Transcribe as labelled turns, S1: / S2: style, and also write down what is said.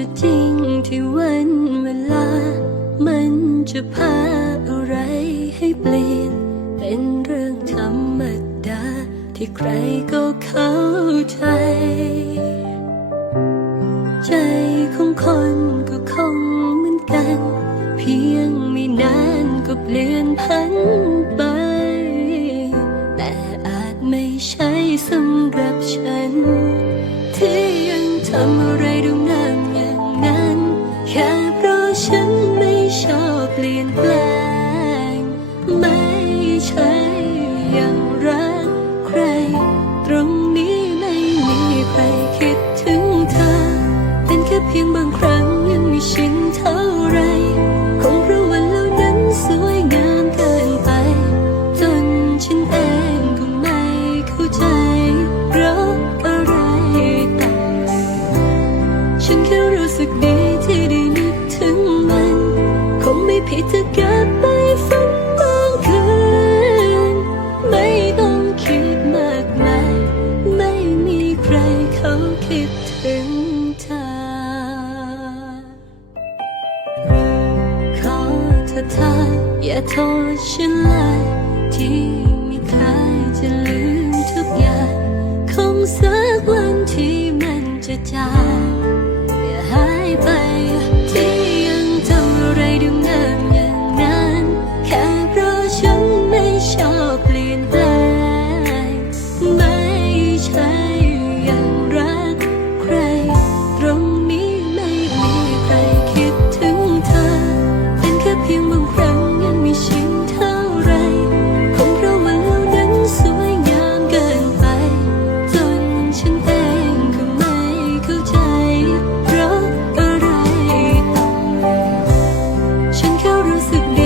S1: จะจริงที่วันเวลา มันจะพาอะไรให้เปลี่ยน เป็นเรื่องธรรมดา ที่ใครก็เข้าใจ ใจของคนก็คงเหมือนกัน เพียงไม่นานก็เปลี่ยนพันไป แต่อาจไม่ใช่สำหรับฉัน ที่ยังทำอะไรดู ค่เพียงบางครั้งยังไม่ชินเท่าไร คงเพราะวันเหล่านั้นสวยงามเกินไป จนฉันเองก็ไม่เข้าใจเพราะอะไรแต่ฉันแค่รู้สึกดีที่ได้นึกถึงมัน คงไม่ผิดถ้าเก็บไปฝันบางคืนไม่ต้องคิดมากมาย ไม่มีใครเขาคิด อเธออย่าโทษฉันเลยที่ไม่เคยจะลืมทุกอย่าง คงสักวันที่มันจะจาง รู้สึกดี